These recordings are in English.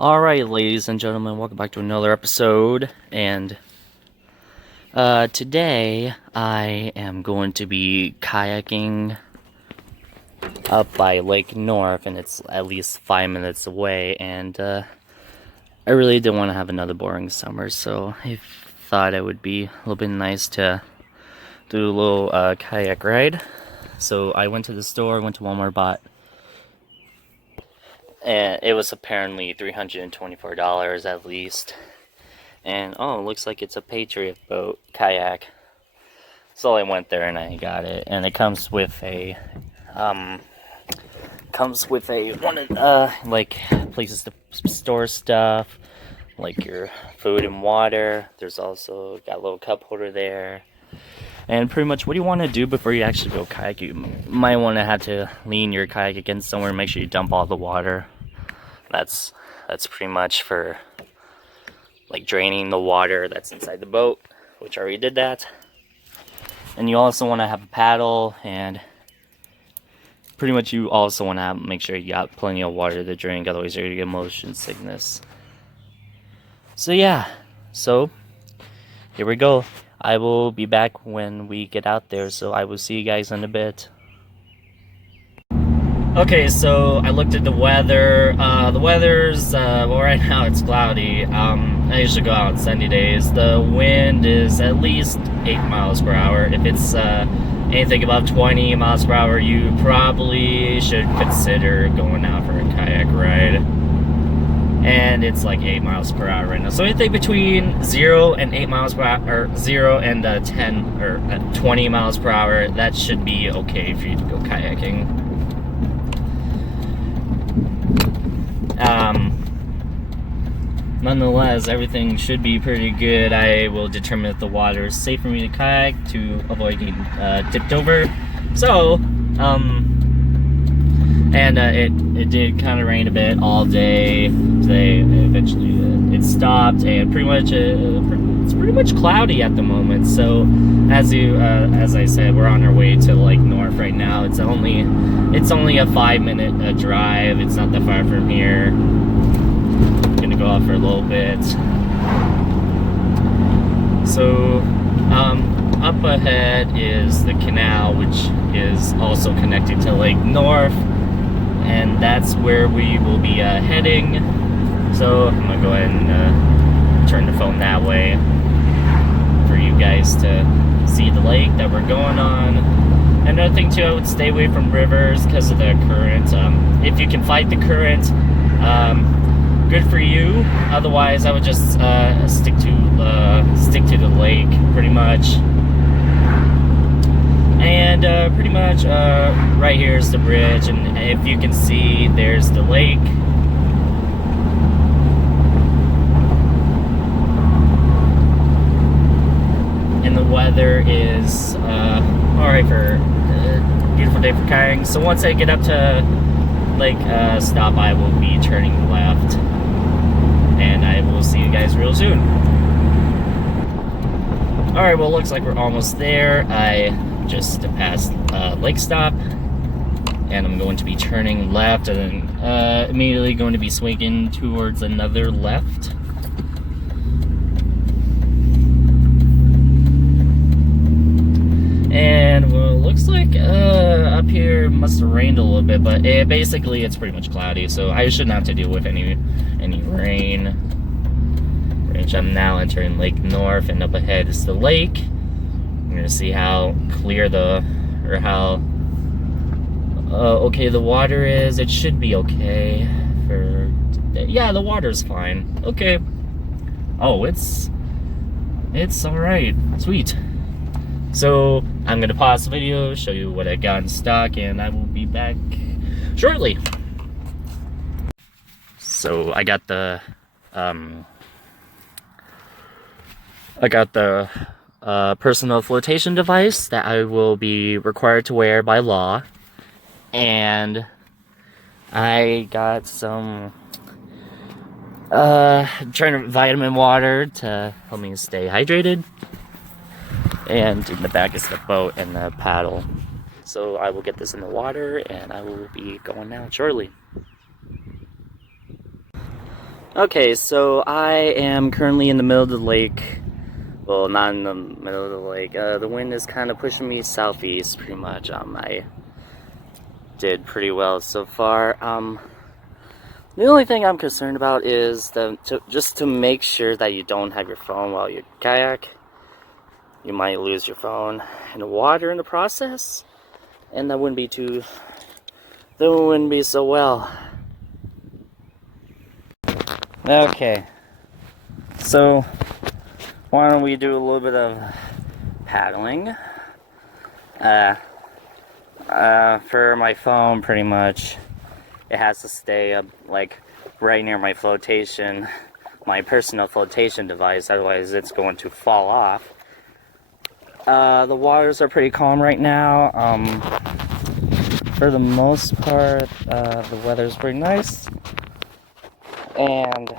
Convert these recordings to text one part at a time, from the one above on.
Alright, ladies and gentlemen, welcome back to another episode, and today I am going to be kayaking up by Lake North, and it's at least 5 minutes away, and I really didn't want to have another boring summer, so I thought it would be a little bit nice to do a little kayak ride. So I went to the store, went to Walmart, bought, and it was apparently $324 at least. And oh, it looks like it's a Patriot boat kayak. So I went there and I got it, and it comes with a one of like places to store stuff, like your food and water. There's also got a little cup holder there. And pretty much what you want to do before you actually go kayak, you might want to have to lean your kayak against somewhere and make sure you dump all the water. That's pretty much for like draining the water that's inside the boat, which I already did that. And you also want to have a paddle, and pretty much you also want to make sure you got plenty of water to drink, otherwise you're gonna get motion sickness. So yeah, so here we go. I will be back when we get out there, so I will see you guys in a bit. Okay, so I looked at the weather. The weather's, well, right now it's cloudy. I usually go out on sunny days. The wind is at least 8 miles per hour. If it's anything above 20 miles per hour, you probably should consider going out for a kayak ride. And it's like 8 miles per hour right now. So anything between 0 and 8 miles per hour, or 0 and 10 or 20 miles per hour, that should be okay for you to go kayaking. Nonetheless, everything should be pretty good. I will determine if the water is safe for me to kayak to avoid getting tipped over. So, it did kind of rain a bit all day today. Eventually, it stopped, and pretty much it's pretty much cloudy at the moment. So, as I said, we're on our way to Lake North right now. It's only a 5-minute drive. It's not that far from here. I'm gonna go out for a little bit. So, up ahead is the canal, which is also connected to Lake North, and that's where we will be heading. So I'm gonna go ahead and turn the phone that way for you guys to see the lake that we're going on. Another thing too, I would stay away from rivers because of the current. If you can fight the current, good for you. Otherwise, I would just stick to the lake pretty much. And pretty much right here is the bridge, and if you can see, there's the lake. And the weather is alright for a beautiful day for kayaking. So once I get up to Lake Stop, I will be turning left, and I will see you guys real soon. Alright, well, looks like we're almost there. I just passed Lake Stop, and I'm going to be turning left, and then immediately going to be swinging towards another left. And well, looks like up here must have rained a little bit, but basically it's pretty much cloudy, so I shouldn't have to deal with any rain. I'm now entering Lake North, and up ahead is the lake. I'm gonna see how clear how okay the water is. It should be okay for yeah, the water's fine. Okay. Oh, it's all right. Sweet. So I'm gonna pause the video, show you what I got in stock, and I will be back shortly. So I got the personal flotation device that I will be required to wear by law, and I got some vitamin water to help me stay hydrated. And in the back is the boat and the paddle. So I will get this in the water, and I will be going out shortly. Okay, so I am currently in the middle of the lake. Well, not in the middle of the lake. The wind is kind of pushing me southeast, pretty much. I did pretty well so far. The only thing I'm concerned about is just to make sure that you don't have your phone while you kayak. You might lose your phone in the water in the process, and that wouldn't be so well. Okay, so why don't we do a little bit of paddling? For my phone, pretty much, it has to stay up, like, right near my flotation, my personal flotation device, otherwise it's going to fall off. The waters are pretty calm right now. For the most part, the weather's pretty nice. And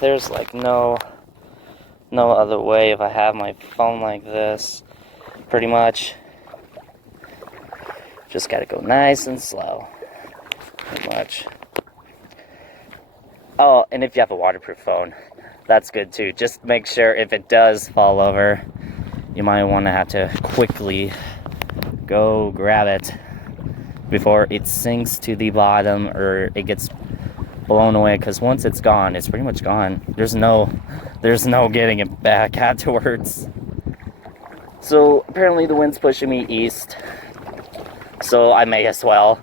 there's like no other way if I have my phone like this. Pretty much just gotta go nice and slow. Pretty much. Oh, and if you have a waterproof phone, that's good too. Just make sure if it does fall over, you might want to have to quickly go grab it before it sinks to the bottom or it gets blown away, because once it's gone, it's pretty much gone. There's no getting it back afterwards. So apparently the wind's pushing me east, so I may as well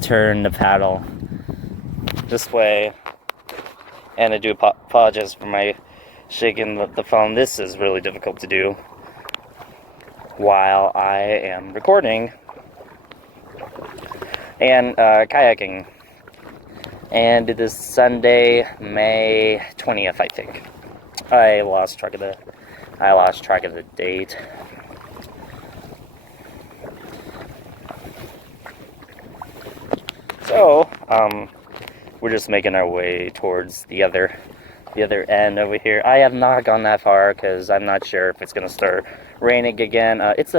turn the paddle this way. And I do apologize for my shaking the phone. This is really difficult to do while I am recording and kayaking. And it is Sunday, May 20th, I think. I lost track of the date. So, we're just making our way towards the other end over here. I have not gone that far because I'm not sure if it's gonna start raining again. It's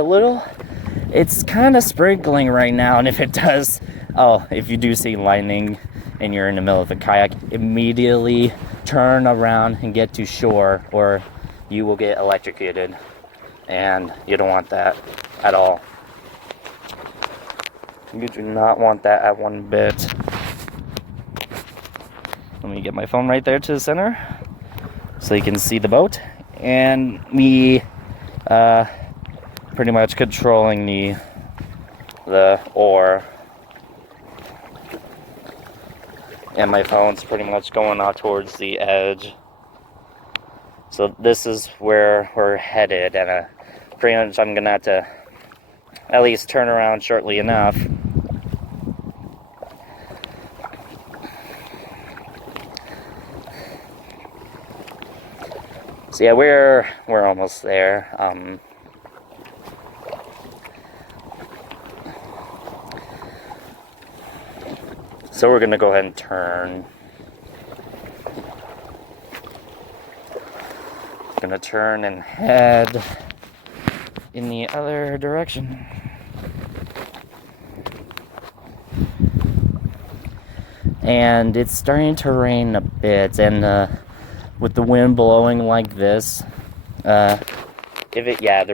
kind of sprinkling right now, and if it does, if you do see lightning and you're in the middle of a kayak, immediately turn around and get to shore, or you will get electrocuted, and you don't want that at all. You do not want that at one bit. Let me get my phone right there to the center so you can see the boat, and me pretty much controlling the oar, and my phone's pretty much going out towards the edge. So this is where we're headed, and pretty much I'm gonna have to at least turn around shortly enough. So yeah, we're almost there. So we're gonna go ahead and turn. Gonna turn and head in the other direction. And it's starting to rain a bit, and with the wind blowing like this, the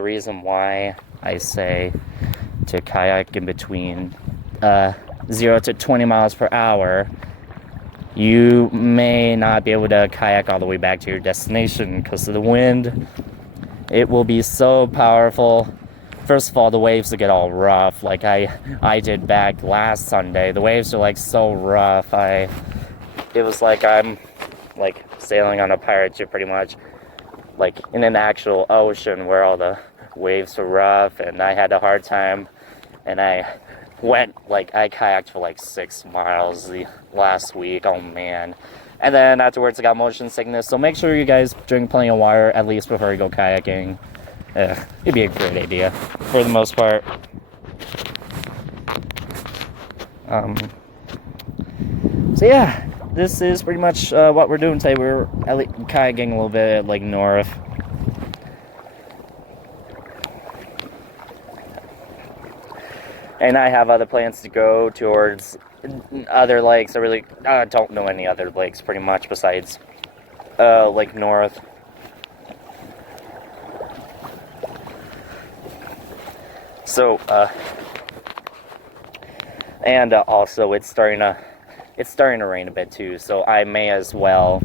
reason why I say to kayak in between 0 to 20 miles per hour, you may not be able to kayak all the way back to your destination because of the wind. It will be so powerful. First of all, the waves will get all rough, like I did back last Sunday. The waves are like so rough. It was like I'm like sailing on a pirate ship, pretty much, like in an actual ocean where all the waves were rough, and I had a hard time. And I kayaked for like 6 miles the last week. Oh man. And then afterwards I got motion sickness. So make sure you guys drink plenty of water at least before you go kayaking. It'd be a great idea for the most part. So yeah, this is pretty much what we're doing today. We're kayaking a little bit like north. And I have other plans to go towards other lakes, I really don't know any other lakes pretty much besides Lake North. So, and also it's starting to rain a bit too, so I may as well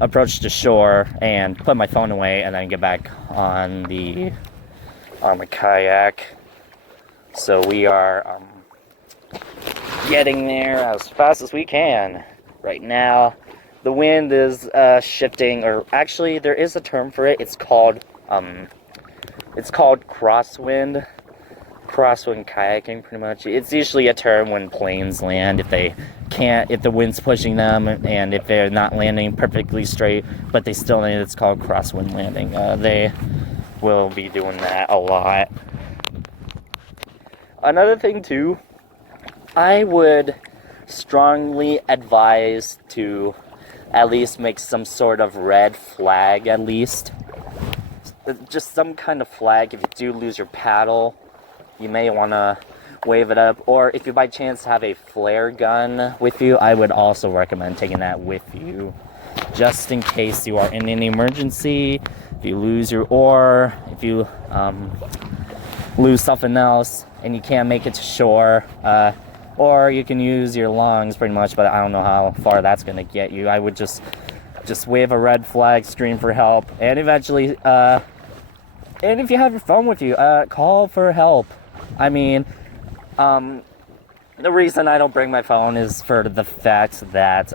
approach the shore and put my phone away and then get back on the kayak. So we are getting there as fast as we can right now. The wind is shifting, or actually there is a term for it. It's called crosswind kayaking, pretty much. It's usually a term when planes land, if the wind's pushing them and if they're not landing perfectly straight, but they still land. It's called crosswind landing. They will be doing that a lot. Another thing too, I would strongly advise to at least make some sort of red flag, at least. Just some kind of flag. If you do lose your paddle, you may want to wave it up. Or if you by chance have a flare gun with you, I would also recommend taking that with you, just in case you are in an emergency. If you lose your oar, if you lose something else and you can't make it to shore, or you can use your lungs pretty much, but I don't know how far that's going to get you. I would just wave a red flag, scream for help, and eventually, and if you have your phone with you, call for help. I mean, the reason I don't bring my phone is for the fact that,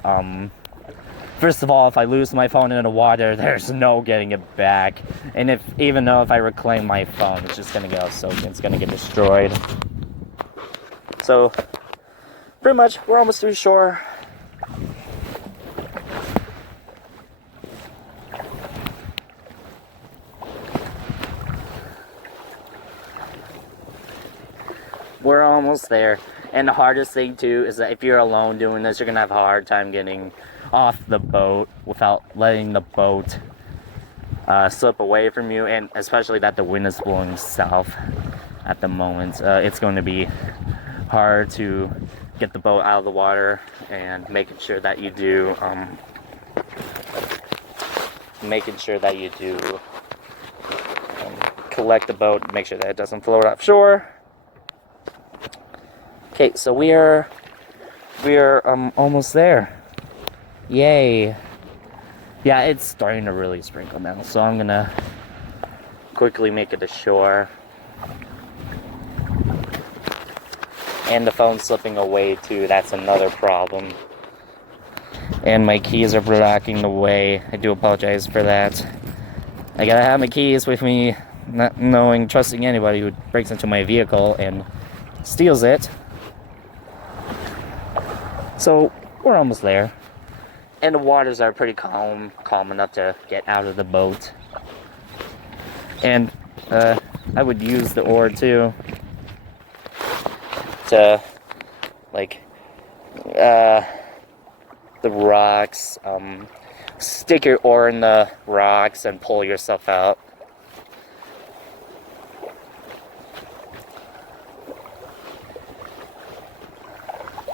first of all, if I lose my phone in the water, there's no getting it back. And even though if I reclaim my phone, it's just gonna go soaked and it's gonna get destroyed. So, pretty much, we're almost to shore. We're almost there. And the hardest thing too is that if you're alone doing this, you're gonna have a hard time getting off the boat without letting the boat slip away from you, and especially that the wind is blowing south at the moment. It's going to be hard to get the boat out of the water, and making sure that you do collect the boat, make sure that it doesn't float offshore. Okay, so we are almost there. Yay. Yeah, it's starting to really sprinkle now, so I'm gonna quickly make it ashore. And the phone's slipping away too, that's another problem. And my keys are blocking the way. I do apologize for that. I gotta have my keys with me, not trusting anybody who breaks into my vehicle and steals it. So, we're almost there. And the waters are pretty calm enough to get out of the boat. And I would use the oar too to, like, the rocks. Stick your oar in the rocks and pull yourself out.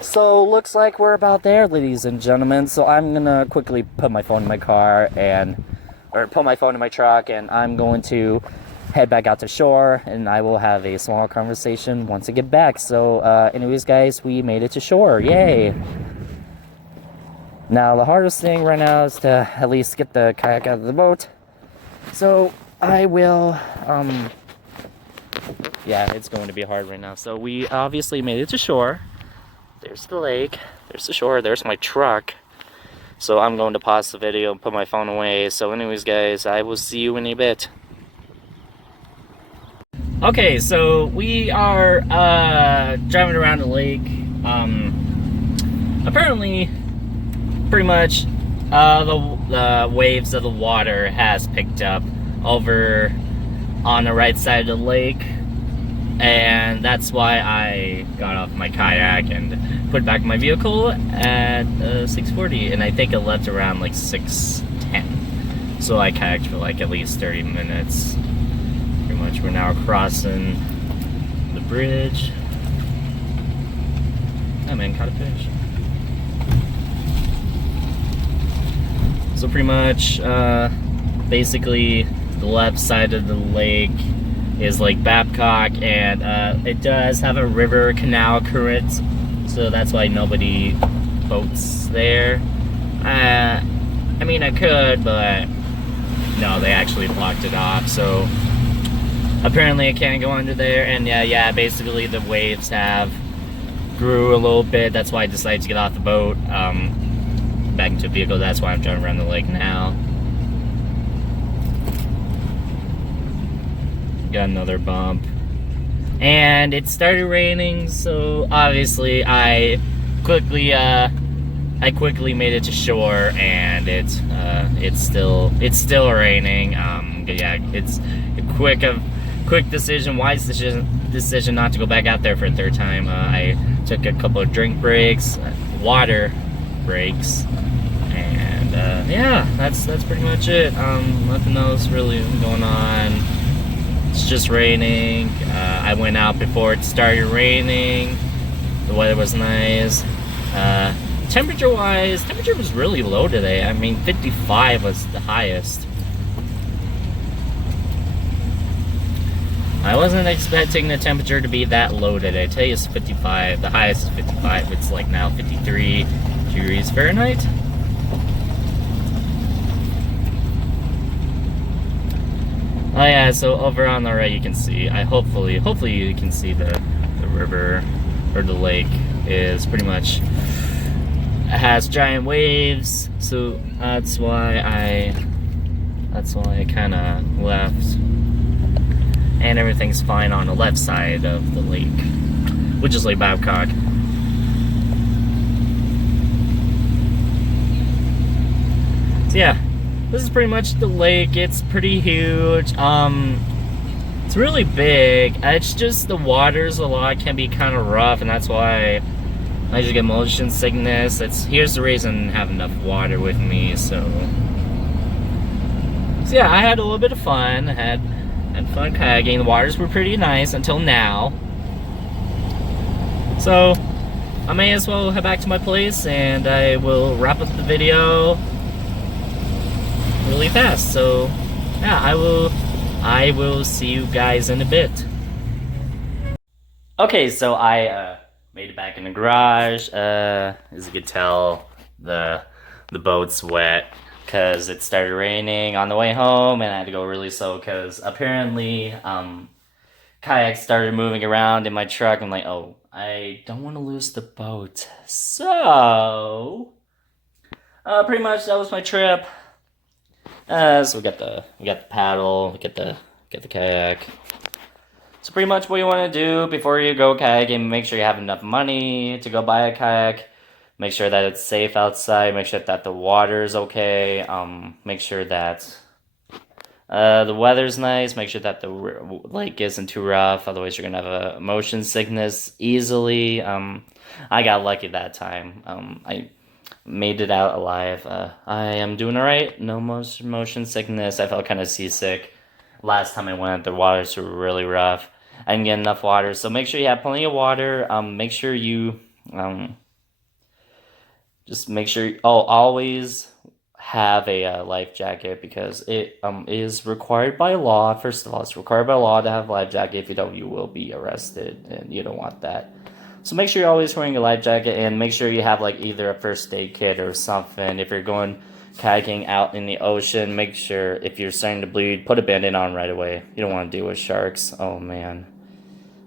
So, looks like we're about there, ladies and gentlemen. So I'm gonna quickly put my phone in my car or put my phone in my truck, and I'm going to head back out to shore, and I will have a small conversation once I get back. So, anyways, guys, we made it to shore. Yay! Now, the hardest thing right now is to at least get the kayak out of the boat. So, I will, yeah, it's going to be hard right now. So, we obviously made it to shore. There's the lake, there's the shore, there's my truck. So I'm going to pause the video and put my phone away. So anyways, guys, I will see you in a bit. Okay, so we are driving around the lake. Apparently, pretty much the waves of the water has picked up over on the right side of the lake. And that's why I got off my kayak and put back my vehicle at 6:40, and I think it left around like 6:10. So I kayaked for like at least 30 minutes. Pretty much, we're now crossing the bridge. yeah, man, caught a fish. So pretty much, basically, the left side of the lake is Lake Babcock, and it does have a river canal current, so that's why nobody boats there. I mean, I could, but no, they actually blocked it off, so apparently I can't go under there. And yeah, basically the waves have grew a little bit. That's why I decided to get off the boat, back into the vehicle. That's why I'm driving around the lake now. Got another bump, and it started raining, so obviously I quickly made it to shore, and it's still raining. Yeah, it's a quick decision, wise decision not to go back out there for a third time. I took a couple of drink breaks, water breaks, and yeah, that's pretty much it. Nothing else really going on. It's just raining. I went out before it started raining. The weather was nice. Temperature was really low today. I mean, 55 was the highest. I wasn't expecting the temperature to be that low today. Today is 55. The highest is 55. It's like now 53 degrees Fahrenheit. Oh yeah, so over on the right you can see, hopefully you can see the river, or the lake is pretty much, it has giant waves, so that's why I kind of left. And everything's fine on the left side of the lake, which is Lake Babcock. So yeah, this is pretty much the lake. It's pretty huge. It's really big. It's just the waters a lot can be kind of rough, and that's why I usually get motion sickness. Here's the reason I have enough water with me. So yeah, I had a little bit of fun. I had fun kayaking. The waters were pretty nice until now. So I may as well head back to my place, and I will wrap up the video really fast. So yeah, I will see you guys in a bit. Okay, so I made it back in the garage. As you can tell, the boat's wet because it started raining on the way home, and I had to go really slow because apparently kayaks started moving around in my truck. I'm like, oh, I don't want to lose the boat. So pretty much that was my trip. So we got the paddle, we get the kayak. So pretty much what you want to do before you go kayaking, make sure you have enough money to go buy a kayak. Make sure that it's safe outside. Make sure that the water's okay. Make sure that the weather's nice. Make sure that the lake isn't too rough. Otherwise, you're gonna have a motion sickness easily. I got lucky that time. I made it out alive. I am doing alright. No motion sickness. I felt kind of seasick last time I went. The waters were really rough. I didn't get enough water, so make sure you have plenty of water. Make sure you just make sure always have a life jacket, because it is required by law. First of all, it's required by law to have a life jacket. If you don't, you will be arrested, and you don't want that. So make sure you're always wearing a life jacket, and make sure you have like either a first aid kit or something. If you're going kayaking out in the ocean, make sure if you're starting to bleed, put a band-aid on right away. You don't want to deal with sharks. Oh man,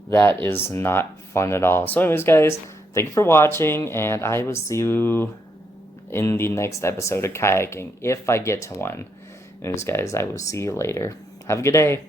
that is not fun at all. So anyways, guys, thank you for watching, and I will see you in the next episode of kayaking, if I get to one. Anyways, guys, I will see you later. Have a good day.